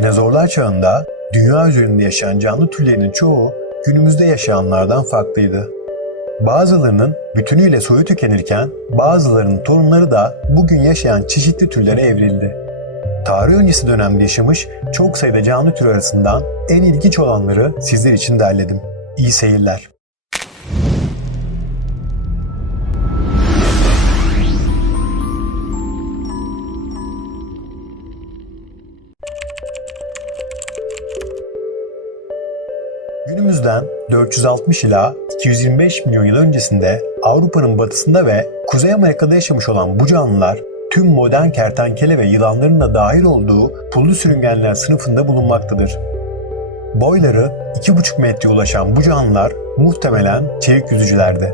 Dinozorlar çağında dünya üzerinde yaşayan canlı türlerinin çoğu günümüzde yaşayanlardan farklıydı. Bazılarının bütünüyle soyu tükenirken bazılarının torunları da bugün yaşayan çeşitli türlere evrildi. Tarih öncesi dönemde yaşamış çok sayıda canlı tür arasından en ilginç olanları sizler için derledim. İyi seyirler. Günümüzden 460 ila 225 milyon yıl öncesinde Avrupa'nın batısında ve Kuzey Amerika'da yaşamış olan bu canlılar tüm modern kertenkele ve yılanların da dahil olduğu pullu sürüngenler sınıfında bulunmaktadır. Boyları 2,5 metreye ulaşan bu canlılar muhtemelen çevik yüzücülerdi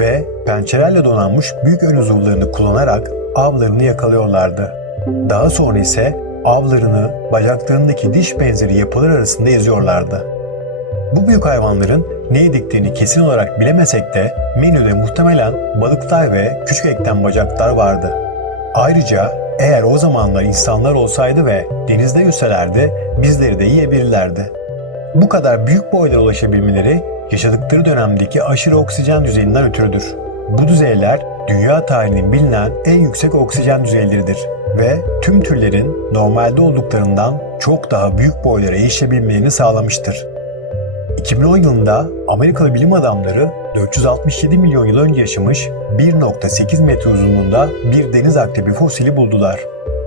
ve pençelerle donanmış büyük ön uzuvlarını kullanarak avlarını yakalıyorlardı. Daha sonra ise avlarını bacaklarındaki diş benzeri yapılar arasında eziyorlardı. Bu büyük hayvanların ne yediklerini kesin olarak bilemesek de menüde muhtemelen balıklar ve küçük eklem bacaklar vardı. Ayrıca eğer o zamanlar insanlar olsaydı ve denizde yüzselerdi bizleri de yiyebilirlerdi. Bu kadar büyük boylara ulaşabilmeleri yaşadıkları dönemdeki aşırı oksijen düzeyinden ötürüdür. Bu düzeyler dünya tarihinin bilinen en yüksek oksijen düzeyleridir ve tüm türlerin normalde olduklarından çok daha büyük boylara erişebilmelerini sağlamıştır. 2010 yılında Amerikalı bilim adamları 467 milyon yıl önce yaşamış 1.8 metre uzunluğunda bir deniz akrebi fosili buldular.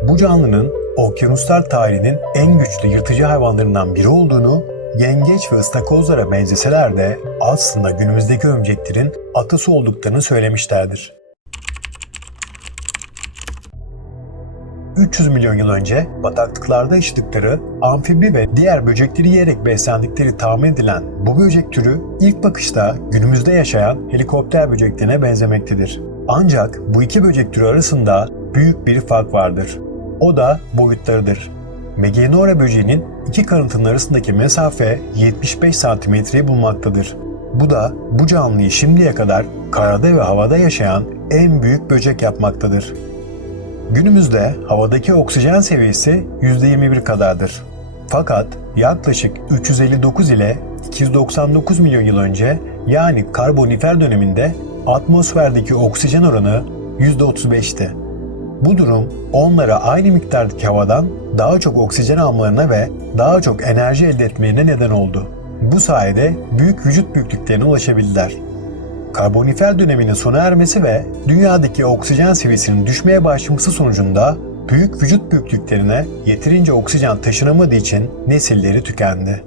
Bu canlının okyanuslar tarihinin en güçlü yırtıcı hayvanlarından biri olduğunu, yengeç ve ıstakozlara benzeseler de aslında günümüzdeki örümceklerin atası olduklarını söylemişlerdir. 300 milyon yıl önce bataklıklarda yaşadıkları amfibi ve diğer böcekleri yiyerek beslendikleri tahmin edilen bu böcek türü ilk bakışta günümüzde yaşayan helikopter böceklerine benzemektedir. Ancak bu iki böcek türü arasında büyük bir fark vardır. O da boyutlarıdır. Meganeura böceğinin iki kanıtının arasındaki mesafe 75 santimetreyi bulmaktadır. Bu da bu canlıyı şimdiye kadar karada ve havada yaşayan en büyük böcek yapmaktadır. Günümüzde havadaki oksijen seviyesi %21 kadardır. Fakat yaklaşık 359 ile 299 milyon yıl önce yani karbonifer döneminde atmosferdeki oksijen oranı %35'ti. Bu durum onlara aynı miktardaki havadan daha çok oksijen almalarına ve daha çok enerji elde etmelerine neden oldu. Bu sayede büyük vücut büyüklüklerine ulaşabildiler. Karbonifer döneminin sona ermesi ve dünyadaki oksijen seviyesinin düşmeye başlaması sonucunda büyük vücut büyüklüklerine yeterince oksijen taşınamadığı için nesilleri tükendi.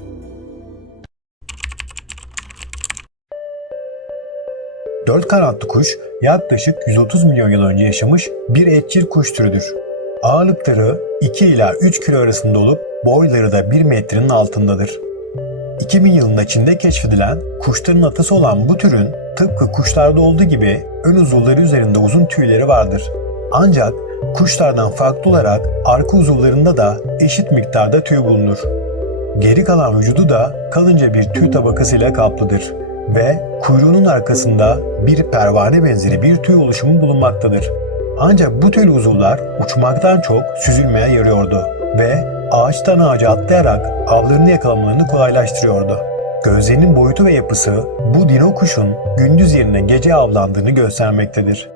Dört kanatlı kuş yaklaşık 130 milyon yıl önce yaşamış bir etçil kuş türüdür. Ağırlıkları 2 ila 3 kilo arasında olup boyları da 1 metrenin altındadır. 2000 yılında Çin'de keşfedilen kuşların atası olan bu türün tıpkı kuşlarda olduğu gibi ön uzuvları üzerinde uzun tüyleri vardır. Ancak kuşlardan farklı olarak arka uzuvlarında da eşit miktarda tüy bulunur. Geri kalan vücudu da kalınca bir tüy tabakasıyla kaplıdır ve kuyruğunun arkasında bir pervane benzeri bir tüy oluşumu bulunmaktadır. Ancak bu tüylü uzuvlar uçmaktan çok süzülmeye yarıyordu ve ağaçtan ağaca atlayarak avlarını yakalamalarını kolaylaştırıyordu. Gözlerinin boyutu ve yapısı bu dino kuşun gündüz yerine gece avlandığını göstermektedir.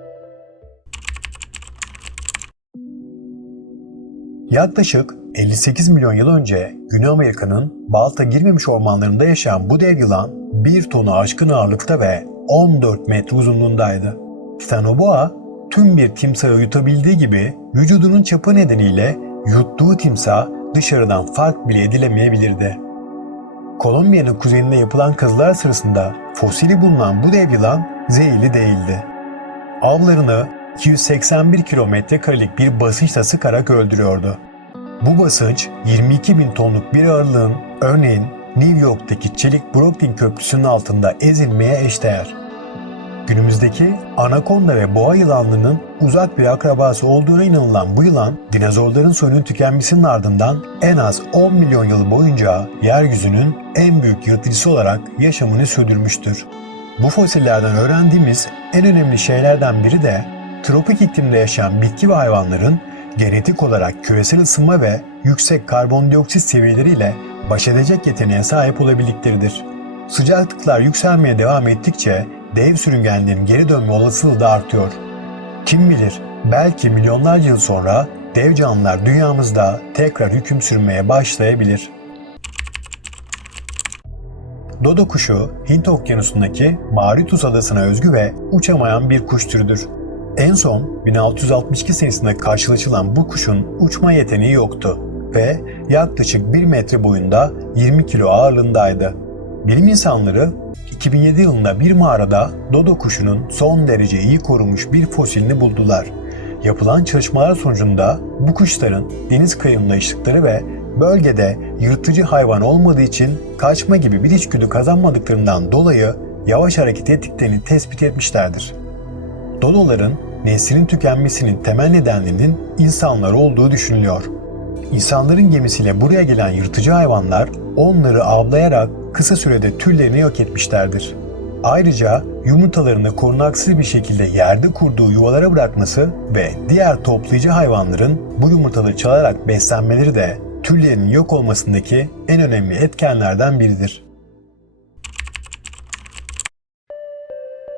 Yaklaşık 58 milyon yıl önce Güney Amerika'nın balta girmemiş ormanlarında yaşayan bu dev yılan 1 tonu aşkın ağırlıkta ve 14 metre uzunluğundaydı. Stenoboa tüm bir timsahı yutabildiği gibi vücudunun çapı nedeniyle yuttuğu timsah dışarıdan fark bile edilemeyebilirdi. Kolombiya'nın kuzeyinde yapılan kazılar sırasında fosili bulunan bu dev yılan zehirli değildi. Avlarını 281 kilometre karelik bir basınçla sıkarak öldürüyordu. Bu basınç 22 bin tonluk bir ağırlığın örneğin New York'taki çelik Brooklyn Köprüsü'nün altında ezilmeye eşdeğer. Günümüzdeki anakonda ve boğa yılanlarının uzak bir akrabası olduğuna inanılan bu yılan, dinozorların soyunun tükenmesinin ardından en az 10 milyon yıl boyunca yeryüzünün en büyük yırtıcısı olarak yaşamını sürdürmüştür. Bu fosillerden öğrendiğimiz en önemli şeylerden biri de tropik iklimde yaşayan bitki ve hayvanların genetik olarak küresel ısınma ve yüksek karbondioksit seviyeleriyle baş edecek yeteneğe sahip olabildikleridir. Sıcaklıklar yükselmeye devam ettikçe dev sürüngenlerin geri dönme olasılığı da artıyor. Kim bilir belki milyonlarca yıl sonra dev canlılar dünyamızda tekrar hüküm sürmeye başlayabilir. Dodo kuşu Hint okyanusundaki Mauritius adasına özgü ve uçamayan bir kuş türüdür. En son 1662 senesinde karşılaşılan bu kuşun uçma yeteneği yoktu ve yaklaşık 1 metre boyunda 20 kilo ağırlığındaydı. Bilim insanları 2007 yılında bir mağarada dodo kuşunun son derece iyi korunmuş bir fosilini buldular. Yapılan çalışmalar sonucunda bu kuşların deniz kıyımında yaşadıkları ve bölgede yırtıcı hayvan olmadığı için kaçma gibi bir içgüdü kazanmadıklarından dolayı yavaş hareket ettiklerini tespit etmişlerdir. Dodoların neslinin tükenmesinin temel nedenlerinin insanlar olduğu düşünülüyor. İnsanların gemisiyle buraya gelen yırtıcı hayvanlar onları avlayarak kısa sürede türlerini yok etmişlerdir. Ayrıca yumurtalarını korunaksız bir şekilde yerde kurduğu yuvalara bırakması ve diğer toplayıcı hayvanların bu yumurtaları çalarak beslenmeleri de türlerinin yok olmasındaki en önemli etkenlerden biridir.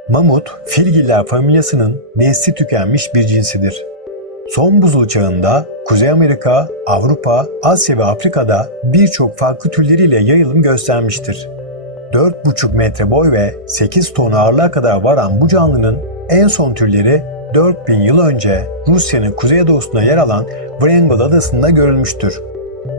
Mamut, filgiller familyasının nesli tükenmiş bir cinsidir. Son buzul çağında Kuzey Amerika, Avrupa, Asya ve Afrika'da birçok farklı türleriyle yayılım göstermiştir. 4,5 metre boy ve 8 ton ağırlığa kadar varan bu canlının en son türleri 4000 yıl önce Rusya'nın kuzeydoğusunda yer alan Wrangel adasında görülmüştür.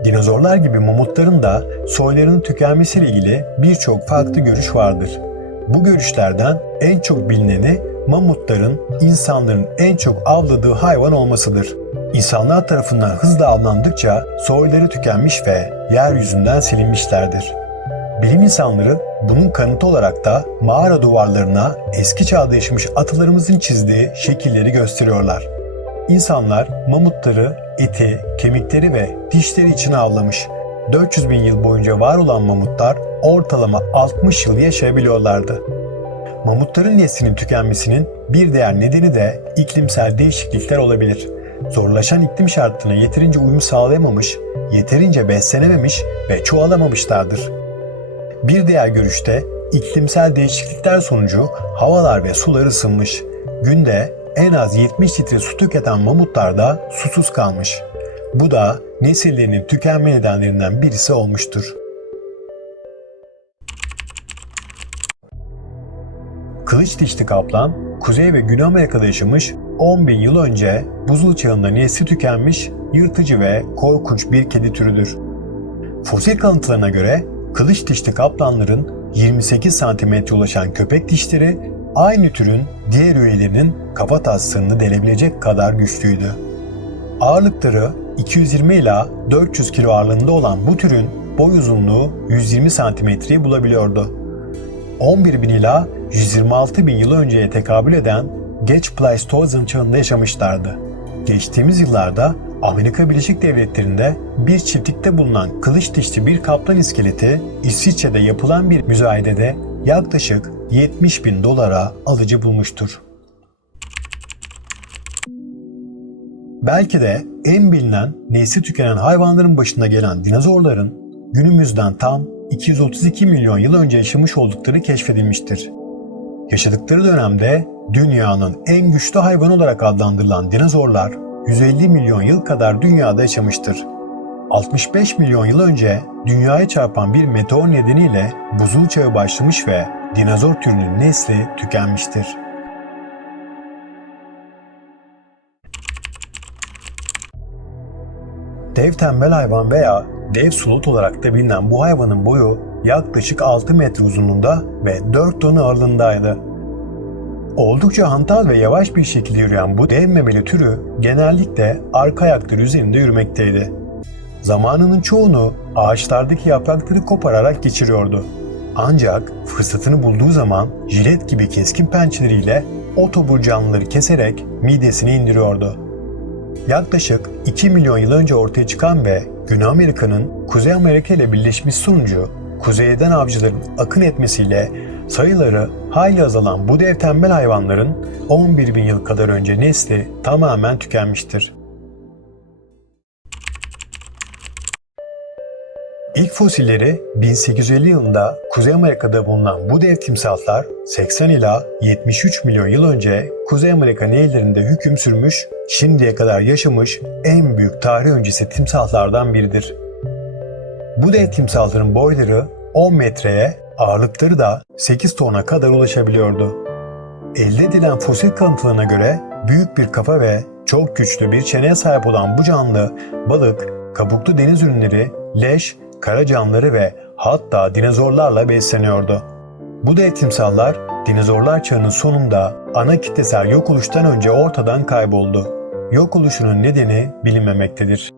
Dinozorlar gibi mamutların da soylarının tükenmesiyle ilgili birçok farklı görüş vardır. Bu görüşlerden en çok bilineni mamutların insanların en çok avladığı hayvan olmasıdır. İnsanlar tarafından hızla avlandıkça soyları tükenmiş ve yeryüzünden silinmişlerdir. Bilim insanları bunun kanıtı olarak da mağara duvarlarına eski çağda yaşamış atalarımızın çizdiği şekilleri gösteriyorlar. İnsanlar mamutları eti, kemikleri ve dişleri için avlamış. 400 bin yıl boyunca var olan mamutlar ortalama 60 yıl yaşayabiliyorlardı. Mamutların neslinin tükenmesinin bir diğer nedeni de iklimsel değişiklikler olabilir. Zorlaşan iklim şartlarına yeterince uyum sağlayamamış, yeterince beslenememiş ve çoğalamamışlardır. Bir diğer görüşte iklimsel değişiklikler sonucu havalar ve sular ısınmış. Günde en az 70 litre su tüketen mamutlar da susuz kalmış. Bu da nesillerinin tükenme nedenlerinden birisi olmuştur. Kılıç dişli kaplan, Kuzey ve Güney Amerika'da yaşamış 10 bin yıl önce buzul çağında nesli tükenmiş, yırtıcı ve korkunç bir kedi türüdür. Fosil kalıntılarına göre kılıç dişli kaplanların 28 cm ulaşan köpek dişleri aynı türün diğer üyelerinin kafa taslarını delebilecek kadar güçlüydü. Ağırlıkları 220 ila 400 kilo ağırlığında olan bu türün boy uzunluğu 120 santimetreyi bulabiliyordu. 11 bin ila 126 bin yıl önceye tekabül eden geç Pleistozan çağında yaşamışlardı. Geçtiğimiz yıllarda Amerika Birleşik Devletleri'nde bir çiftlikte bulunan kılıç dişli bir kaplan iskeleti İsviçre'de yapılan bir müzayedede yaklaşık 70 bin dolara alıcı bulmuştur. Belki de en bilinen nesli tükenen hayvanların başında gelen dinozorların günümüzden tam 232 milyon yıl önce yaşamış oldukları keşfedilmiştir. Yaşadıkları dönemde dünyanın en güçlü hayvanı olarak adlandırılan dinozorlar 150 milyon yıl kadar dünyada yaşamıştır. 65 milyon yıl önce dünyaya çarpan bir meteor nedeniyle buzul çağı başlamış ve dinozor türünün nesli tükenmiştir. Dev tembel hayvan veya dev sulut olarak da bilinen bu hayvanın boyu yaklaşık 6 metre uzunluğunda ve 4 ton ağırlığındaydı. Oldukça hantal ve yavaş bir şekilde yürüyen bu dev memeli türü genellikle arka ayakları üzerinde yürümekteydi. Zamanının çoğunu ağaçlardaki yaprakları kopararak geçiriyordu. Ancak fırsatını bulduğu zaman jilet gibi keskin pençeleriyle otobur canlıları keserek midesini indiriyordu. Yaklaşık 2 milyon yıl önce ortaya çıkan ve Güney Amerika'nın Kuzey Amerika ile birleşmiş sonucu kuzeyden avcıların akın etmesiyle sayıları hayli azalan bu dev tembel hayvanların 11 bin yıl kadar önce nesli tamamen tükenmiştir. İlk fosilleri 1850 yılında Kuzey Amerika'da bulunan bu dev timsahlar 80 ila 73 milyon yıl önce Kuzey Amerika nehirlerinde hüküm sürmüş, şimdiye kadar yaşamış en büyük tarih öncesi timsahlardan biridir. Bu dev timsahların boyları 10 metreye, ağırlıkları da 8 tona kadar ulaşabiliyordu. Elde edilen fosil kanıtlarına göre büyük bir kafa ve çok güçlü bir çeneye sahip olan bu canlı balık, kabuklu deniz ürünleri, leş, kara canlıları ve hatta dinozorlarla besleniyordu. Bu dev timsahlar dinozorlar çağının sonunda ana kitlesel yok oluştan önce ortadan kayboldu. Yok oluşunun nedeni bilinmemektedir.